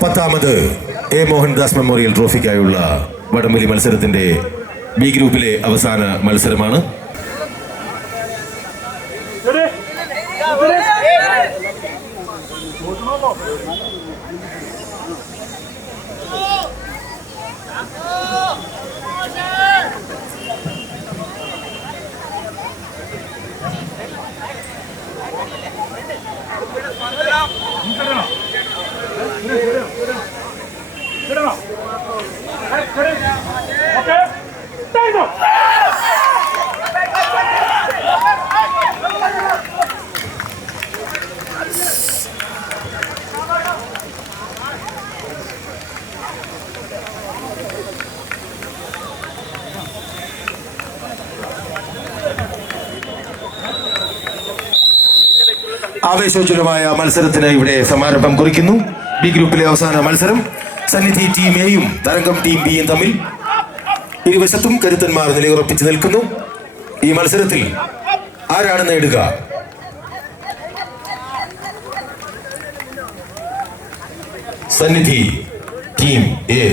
10ാമത് A Mohandas memorial ട്രോഫിക്കായുള്ള വടംവലി മത്സരത്തിന്റെ B ഗ്രൂപ്പിലെ അവസാന മത്സരമാണ്. ആവേശോജ്വലമായ മത്സരത്തിന് ഇവിടെ സമാരംഭം കുറിക്കുന്നു. ബി ഗ്രൂപ്പിലെ അവസാന മത്സരം സന്നിധി ടീം എയും തരംഗം ടീം ബിയും തമ്മിൽ ഇരുവശത്തും കരുത്തന്മാർ നിലയുറപ്പിച്ചു നിൽക്കുന്നു. ഈ മത്സരത്തിൽ ആരാണ് നേടുക? സന്നിധി ടീം എ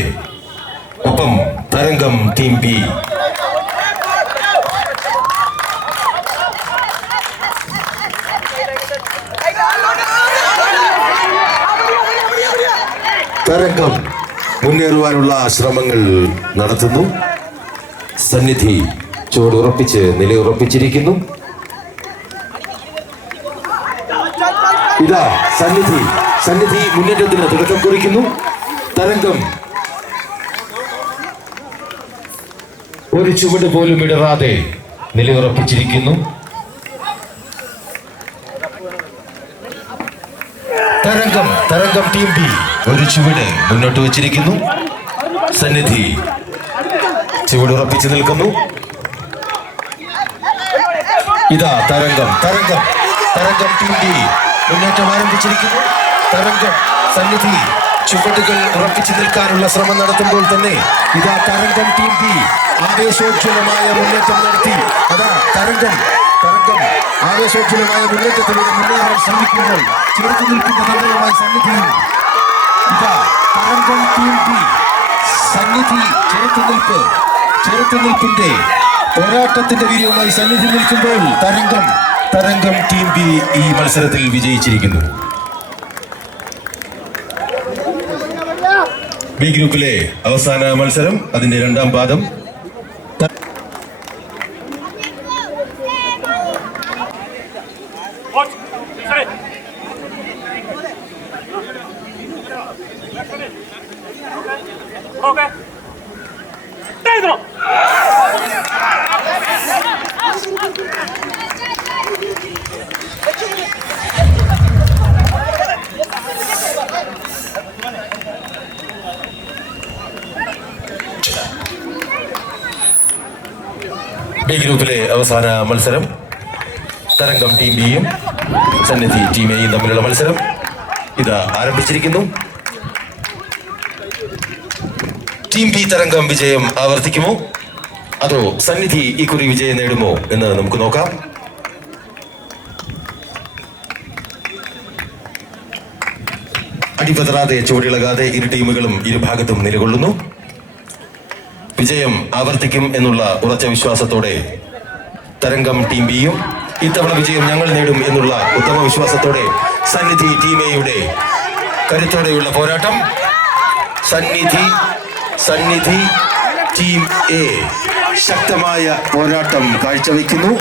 ഒപ്പം തരംഗം ടീം ബി. തരംഗം മുന്നേറുവാനുള്ള ശ്രമങ്ങൾ നടത്തുന്നു. സന്നിധി ചുവടുറപ്പിച്ച് നിലയുറപ്പിച്ചിരിക്കുന്നു. ഇതാ സന്നിധി മുന്നേറ്റത്തിന് തുടക്കം കുറിക്കുന്നു. തരംഗം ഒരു ചുവട് പോലും ഇടറാതെ നിലയുറപ്പിച്ചിരിക്കുന്നു. തരംഗം ടീം ബി ഒരു ചുവട് മുന്നോട്ട് വച്ചിരിക്കുന്നു. സന്നിധി ചുവട് ഉറപ്പിച്ചു നിൽക്കുന്നു. ഇതാ തരംഗം ടീം ബി മുന്നേറ്റം ആരംഭിച്ചിരിക്കുന്നു. സന്നിധി ചുവടുകൾ ഉറപ്പിച്ചു നിൽക്കാനുള്ള ശ്രമം നടത്തുമ്പോൾ തന്നെ ഇതാ തരംഗം ടീം ബി ആവേശോജ്വലമായ മുന്നേറ്റം നടത്തി. അതാ തരംഗം ആവേശോജ്വലമായ മുന്നേറ്റത്തിലൂടെ മുന്നേറാൻ ശ്രമിക്കുമ്പോൾ ചെറുത്തു നിൽക്കുന്ന തന്ത്രവുമായി സന്നിധിയും. ഇതാ തരംഗം ടീം ബി സന്നിധി ചെറുത്തുനിൽപ്പിന്റെ പോരാട്ടത്തിന്റെ വീര്യവുമായി സന്നിധി നിൽക്കുമ്പോൾ തരംഗം ടീം ബി ഈ മത്സരത്തിൽ വിജയിച്ചിരിക്കുന്നു. ബി ഗ്രൂപ്പിലെ അവസാന മത്സരം അതിന്റെ 2ാം പാദം. ബി ഗ്രൂപ്പിലെ അവസാന മത്സരം തരംഗം ടീം ബിയും സന്നിധി ടീം എയും തമ്മിലുള്ള മത്സരം ഇത് ആരംഭിച്ചിരിക്കുന്നു. ടീം ബി തരംഗം വിജയം ആവർത്തിക്കുമോ അതോ സന്നിധി ഇക്കുറി വിജയം നേടുമോ എന്ന് നമുക്ക് നോക്കാം. അടിപതറാതെ ചുവടിളകാതെ ഇരു ടീമുകളും ഇരുഭാഗത്തും നിലകൊള്ളുന്നു. വിജയം ആവർത്തിക്കും എന്നുള്ള ഉറച്ച വിശ്വാസത്തോടെ തരംഗം ടീം ബിയും ഇത്തവണ വിജയം ഞങ്ങൾ നേടും എന്നുള്ള ഉത്തമ വിശ്വാസത്തോടെ സന്നിധി ടീം എയുടെ കരുത്തോടെയുള്ള പോരാട്ടം. സന്നിധി ടീം എ ശക്തമായ പോരാട്ടം കാഴ്ചവെക്കുന്നു.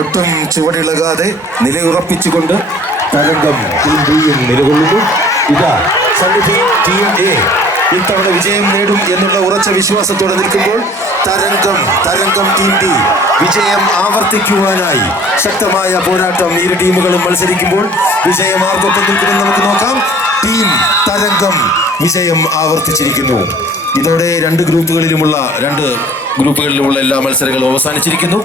ഒട്ടും ചുവടിളകാതെ നിലയുറപ്പിച്ചുകൊണ്ട് തരംഗം ടീം ബിയും നിലകൊള്ളുന്നു. ഇതാ സന്നിധി ടീം എ ഇത്തവണ വിജയം നേടും എന്നുള്ള ഉറച്ച വിശ്വാസത്തോടെ നിൽക്കുമ്പോൾ തരംഗം ടീം ബി വിജയം ആവർത്തിക്കുവാനായി ശക്തമായ പോരാട്ടം ഇരു ടീമുകളും മത്സരിക്കുമ്പോൾ വിജയം ആർക്കൊപ്പം നിൽക്കുമെന്ന് നമുക്ക് നോക്കാം. ടീം തരംഗം വിജയം ആവർത്തിച്ചിരിക്കുന്നു. ഇതോടെ രണ്ട് ഗ്രൂപ്പുകളിലുമുള്ള എല്ലാ മത്സരങ്ങളും അവസാനിച്ചിരിക്കുന്നു.